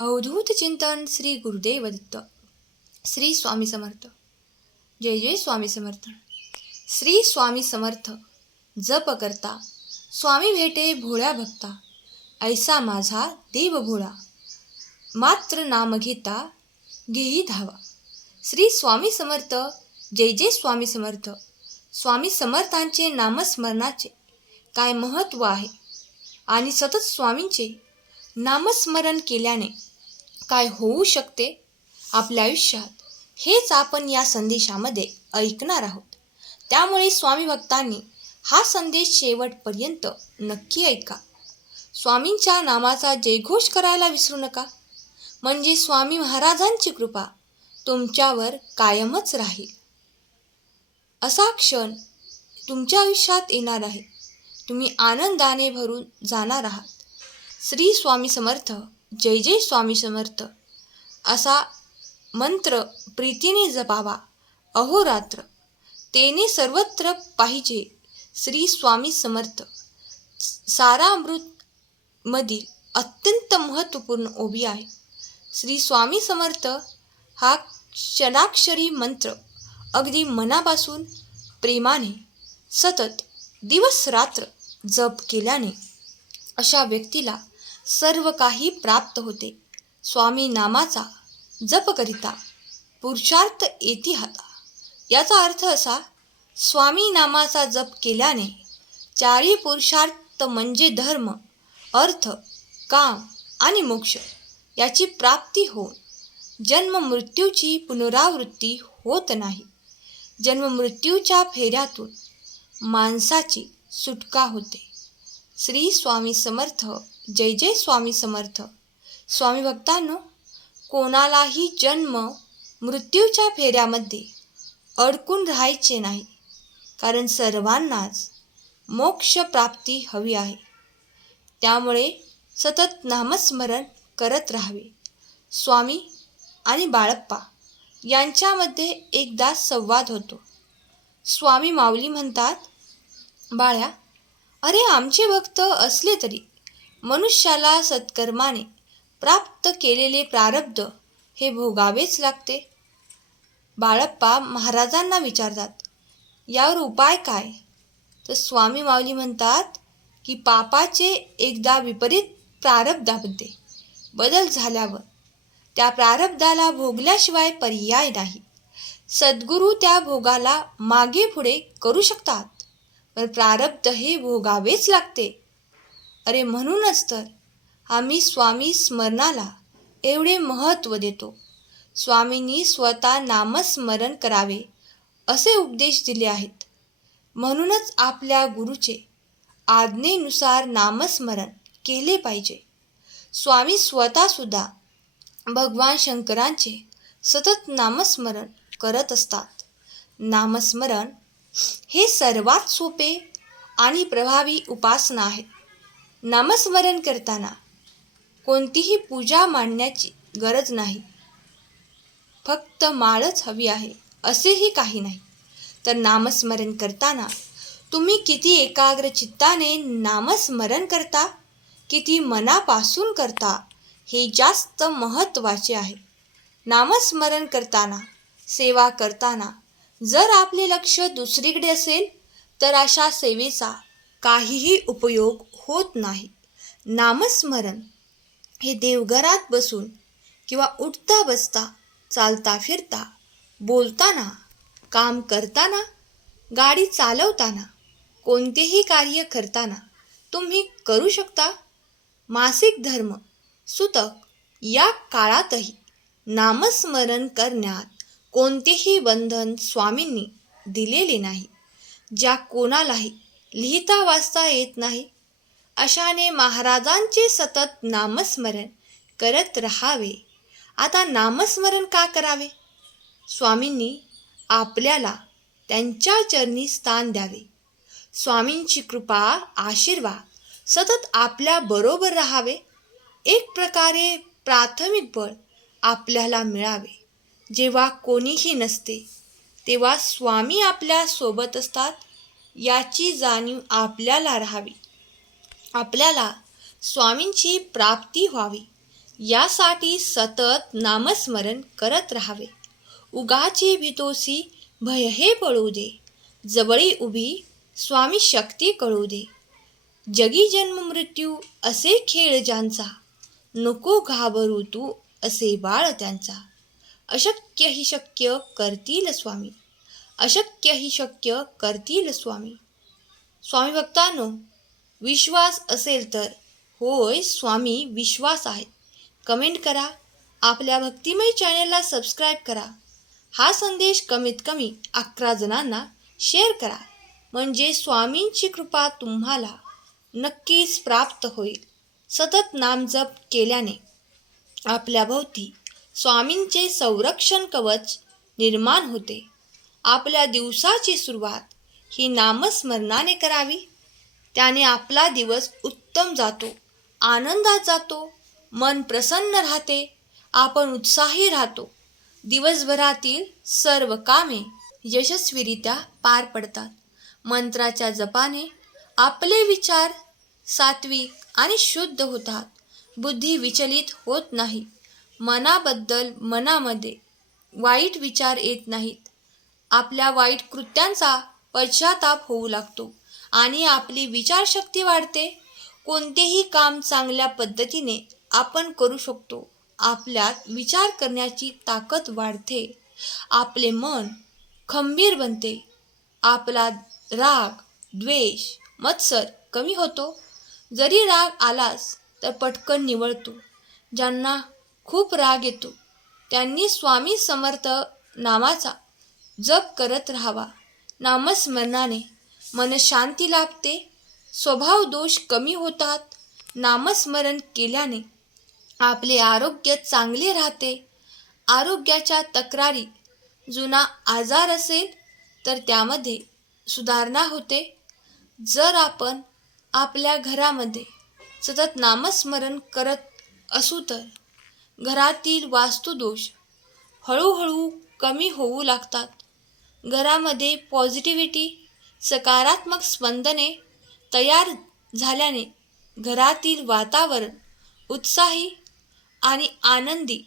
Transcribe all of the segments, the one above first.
अवधूत चिंतन श्री गुरुदेव दत्त. श्री स्वामी समर्थ. जय जय स्वामी समर्थ. श्री स्वामी समर्थ. जप करता स्वामी भेटे भोळ्या भक्ता, ऐसा माझा देव भोळा, मात्र नाम घेता घेई धावा. श्री स्वामी समर्थ. जय जय स्वामी समर्थ. स्वामी समर्थांचे नामस्मरणाचे काय महत्त्व आहे आणि सतत स्वामींचे नामस्मरण केल्याने काय होऊ शकते आपल्या आयुष्यात, हेच आपण या संदेशामध्ये ऐकणार आहोत. त्यामुळे स्वामी भक्तांनी हा संदेश शेवटपर्यंत नक्की ऐका. स्वामींच्या नामाचा जयघोष करायला विसरू नका, म्हणजे स्वामी महाराजांची कृपा तुमच्यावर कायमच राहील. असा क्षण तुमच्या आयुष्यात येणार आहे, तुम्ही आनंदाने भरून जाणार आहात. श्री स्वामी समर्थ. जय जय स्वामी समर्थ असा मंत्र प्रीतीने जपावा अहोरात्र, तेने सर्वत्र पाहिजे श्री स्वामी समर्थ. सारामृत मधील अत्यंत महत्त्वपूर्ण ओवी आहे. श्री स्वामी समर्थ हा क्षणाक्षरी मंत्र अगदी मनापासून प्रेमाने सतत दिवस रात्र जप केल्याने अशा व्यक्तीला सर्व काही प्राप्त होते. स्वामी नामाचा जप करिता पुरुषार्थ येती हाता. याचा अर्थ असा, स्वामी नामाचा जप केल्याने चारही पुरुषार्थ म्हणजे धर्म, अर्थ, काम आणि मोक्ष याची प्राप्ती होऊन जन्म मृत्यूची पुनरावृत्ती होत नाही. जन्म मृत्यूच्या फेऱ्यातून माणसाची सुटका होते. श्री स्वामी समर्थ. जय जय स्वामी समर्थ. स्वामी भक्तांनो, कोणालाही जन्म मृत्यूच्या फेऱ्यामध्ये अडकून राहायचे नाही, कारण सर्वांनाच मोक्ष प्राप्ती हवी आहे. त्यामुळे सतत नामस्मरण करत राहावे. स्वामी आणि बाळप्पा यांच्यामध्ये एकदा संवाद होतो. स्वामी माऊली म्हणतात, बाळ्या, अरे आमचे भक्त असले तरी मनुष्याला सत्कर्माने प्राप्त केलेले प्रारब्ध हे भोगावेच लागते. बाळप्पा महाराजांना विचारतात, यावर उपाय काय? तर स्वामी माऊली म्हणतात की पापाचे एकदा विपरीत प्रारब्धामध्ये बदल झाल्यावर त्या प्रारब्धाला भोगल्याशिवाय पर्याय नाही. सद्गुरू त्या भोगाला मागे पुढे करू शकतात, पण प्रारब्ध हे भोगावेच लागते. अरे म्हणूनच तर आम्ही स्वामी स्मरणाला एवढे महत्त्व देतो. स्वामींनी स्वतः नामस्मरण करावे असे उपदेश दिले आहेत. म्हणूनच आपल्या गुरुचे आज्ञेनुसार नामस्मरण केले पाहिजे. स्वामी स्वतःसुद्धा भगवान शंकरांचे सतत नामस्मरण करत असतात. नामस्मरण हे सर्वात सोपे आणि प्रभावी उपासना आहे. नामस्मरण करताना कोणतीही पूजा मांडण्याची गरज नाही, फक्त माळच हवी आहे असेही काही नाही. तर नामस्मरण करताना तुम्ही किती एकाग्र चित्ताने नामस्मरण करता, किती मनापासून करता, हे जास्त महत्त्वाचे आहे. नामस्मरण करताना, सेवा करताना जर आपले लक्ष दुसरीकडे असेल तर अशा सेवेचा काहीही उपयोग होत नाही. नामस्मरण हे देवघरात बसून किंवा उठता बसता, चालता फिरता, बोलताना, काम करताना, गाडी चालवताना, कोणतेही कार्य करताना तुम्ही करू शकता. मासिक धर्म, सुतक या काळातही नामस्मरण करण्यात कोणतेही बंधन स्वामींनी दिलेले नाही. ज्या कोणालाही लिहिता वाचता येत नाही, अशाने महाराजांचे सतत नामस्मरण करत राहावे. आता नामस्मरण का करावे? स्वामींनी आपल्याला त्यांच्या चरणी स्थान द्यावे. स्वामींची कृपा, आशीर्वाद सतत आपल्या बरोबर राहावे. एक प्रकारे प्राथमिक बळ आपल्याला मिळावे. जेव्हा कोणीही नसते तेव्हा स्वामी आपल्या सोबत असतात याची जाणीव आपल्याला राहावी. आपल्याला स्वामींची प्राप्ती व्हावी, यासाठी सतत नामस्मरण करत राहावे. उगाची भीतोसी भय हे पळू दे, जवळी उभी स्वामी शक्ती कळू दे. जगी जन्म मृत्यू असे खेळ ज्यांचा, नको घाबरू तू असे बाळ त्यांचा. अशक्य ही शक्य करतील स्वामी, अशक्य ही शक्य करतील स्वामी. स्वामी भक्तांनो, विश्वास असेल तर होय स्वामी विश्वास आहे. कमेंट करा, आपल्या भक्तिमय चॅनेलला सबस्क्राईब करा. हा संदेश कमीत कमी 11 जणांना शेअर करा, म्हणजे स्वामींची कृपा तुम्हाला नक्कीच प्राप्त होईल. सतत नामजप केल्याने आपल्या भोवती स्वामींचे संरक्षण कवच निर्माण होते. आपल्या दिवसाची सुरुवात ही नामस्मरणाने करावी. त्याने आपला दिवस उत्तम जातो, आनंदात जातो, मन प्रसन्न राहते, आपण उत्साही राहतो. दिवसभरातील सर्व कामे यशस्वीरित्या पार पडतात. मंत्राच्या जपाने आपले विचार सात्विक आणि शुद्ध होतात. बुद्धी विचलित होत नाही. मनामध्ये वाईट विचार येत नाहीत. आपल्या वाईट कृत्यांचा पश्चाताप होऊ लागतो आणि आपली विचारशक्ती वाढते. कोणतेही काम चांगल्या पद्धतीने आपण करू शकतो. आपल्यात विचार करण्याची ताकद वाढते. आपले मन खंबीर बनते. आपला राग, द्वेष, मत्सर कमी होतो. जरी राग आलाच तर पटकन निवळतो. ज्यांना खूप राग येतो त्यांनी स्वामी समर्थ नामाचा जप करत राहावा. नामस्मरणाने मनशांती लाभते, स्वभाव दोष कमी होतात. नामस्मरण केल्याने आपले आरोग्य चांगले राहते. आरोग्याच्या तक्रारी, जुना आजार असेल तर त्यामध्ये सुधारणा होते. जर आपण आपल्या घरामध्ये सतत नामस्मरण करत असू तर घरातील वास्तुदोष हळूहळू कमी होऊ लागतात. घरामध्ये पॉझिटिव्हिटी, सकारात्मक स्पंदने तयार झाल्याने घरातील वातावरण उत्साही आणि आनंदी,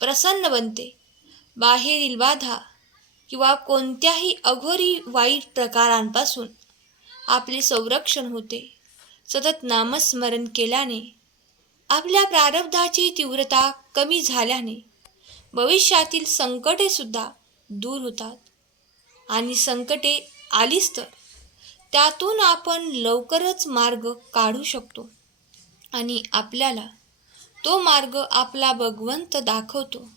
प्रसन्न बनते. बाहेरील बाधा किंवा कोणत्याही अघोरी वाईट प्रकारांपासून आपले संरक्षण होते. सतत नामस्मरण केल्याने आपल्या प्रारब्धाची तीव्रता कमी झाल्याने भविष्यातील संकटे सुद्धा दूर होतात. आणि संकटे आलीच तर त्यातून आपण लवकरच मार्ग काढू शकतो आणि आपल्याला तो मार्ग आपला भगवंत दाखवतो.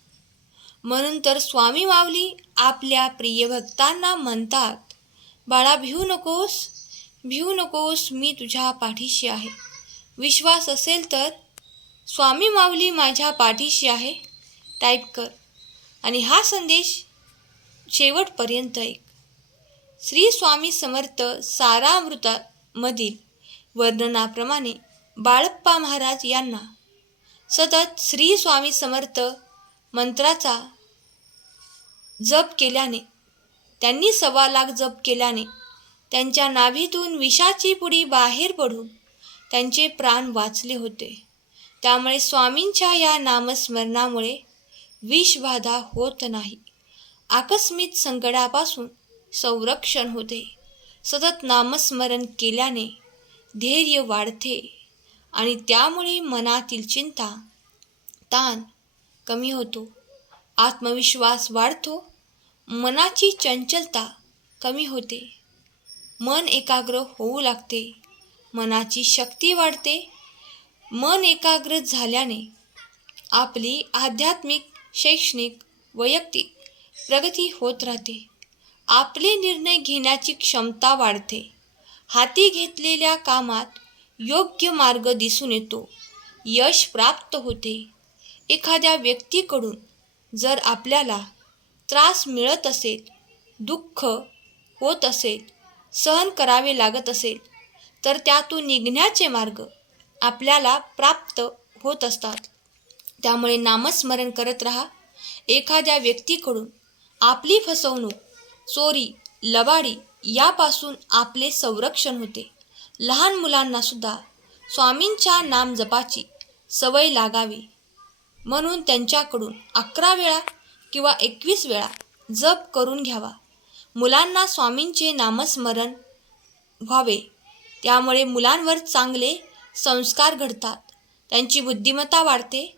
म्हणून तर स्वामी माऊली आपल्या प्रिय भक्तांना म्हणतात, बाळा भिवू नकोस, मी तुझ्या पाठीशी आहे. विश्वास असेल तर स्वामी माऊली माझ्या पाठीशी आहे टाईप कर आणि हा संदेश शेवटपर्यंत ऐक. श्री स्वामी समर्थ सारामृतामधील वर्णनाप्रमाणे बाळप्पा महाराज यांना सतत श्री स्वामी समर्थ मंत्राचा जप केल्याने, त्यांनी 1.25 लाख जप केल्याने त्यांच्या नाभीतून विषाची पुडी बाहेर पडून त्यांचे प्राण वाचले होते. त्यामुळे स्वामींच्या या नामस्मरणामुळे विषबाधा होत नाही. आकस्मिक संकटापासून संरक्षण होते. सतत नामस्मरण केल्याने धैर्य वाढते आणि त्यामुळे मनातील चिंता, ताण कमी होतो. आत्मविश्वास वाढतो. मनाची चंचलता कमी होते. मन एकाग्र होऊ लागते. मनाची शक्ती वाढते. मन एकाग्र झाल्याने आपली आध्यात्मिक, शैक्षणिक, वैयक्तिक प्रगती होत राहते. आपले निर्णय घेण्याची क्षमता वाढते. हाती घेतलेल्या कामात योग्य मार्ग दिसून येतो. यश प्राप्त होते. एखाद्या व्यक्तीकडून जर आपल्याला त्रास मिळत असेल, दुःख होत असेल, सहन करावे लागत असेल तर त्यातून निघण्याचे मार्ग आपल्याला प्राप्त होत असतात. त्यामुळे नामस्मरण करत राहा. एखाद्या व्यक्तीकडून आपली फसवणूक, चोरी, लबाडी यापासून आपले संरक्षण होते. लहान मुलांना सुद्धा स्वामींच्या नामजपाची सवय लागावी. म्हणून त्यांच्याकडून 11 वेळा किंवा 21 वेळा जप करून घ्यावा. मुलांना स्वामींचे नामस्मरण व्हावे, त्यामुळे मुलांवर चांगले संस्कार घडतात, त्यांची बुद्धिमत्ता वाढते,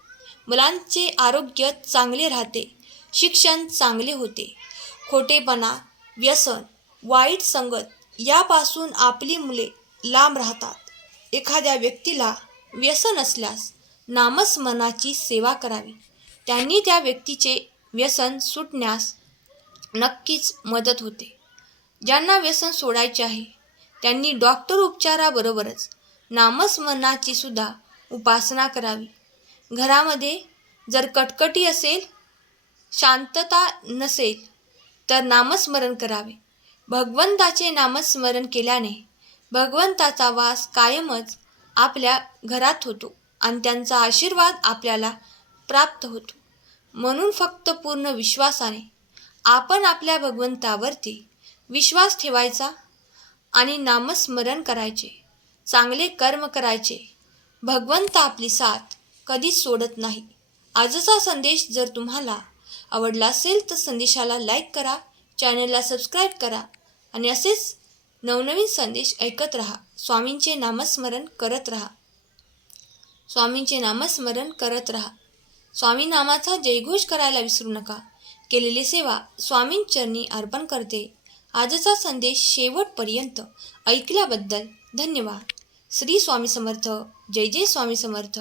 मुलांचे आरोग्य चांगले राहते, शिक्षण चांगले होते. खोटेपणा, व्यसन, वाईट संगत यापासून आपली मुले लांब राहतात. एखाद्या व्यक्तीला व्यसन असल्यास नामस्मरणाची सेवा करावी. त्यांनी त्या व्यक्तीचे व्यसन सुटण्यास नक्कीच मदत होते. ज्यांना व्यसन सोडायचे आहे त्यांनी डॉक्टर उपचाराबरोबरच नामस्मरणाची सुद्धा उपासना करावी. घरामध्ये जर कटकटी असेल, शांतता नसेल तर नामस्मरण करावे. भगवंताचे नामस्मरण केल्याने भगवंताचा वास कायमच आपल्या घरात होतो आणि त्यांचा आशीर्वाद आपल्याला प्राप्त होतो. म्हणून फक्त पूर्ण विश्वासाने आपण आपल्या भगवंतावरती विश्वास ठेवायचा आणि नामस्मरण करायचे, चांगले कर्म करायचे. भगवंत आपली साथ कधीच सोडत नाही. आजचा संदेश जर तुम्हाला आवडला असेल तर संदेशाला लाईक करा, चॅनलला सबस्क्राईब करा आणि असेच नवनवीन संदेश ऐकत राहा. स्वामींचे नामस्मरण करत राहा. स्वामींचे नामस्मरण करत राहा. स्वामी नामाचा जयघोष करायला विसरू नका. केलेली सेवा स्वामींचरणी अर्पण करते. आजचा संदेश शेवटपर्यंत ऐकल्याबद्दल धन्यवाद. श्री स्वामी समर्थ. जय जय स्वामी समर्थ.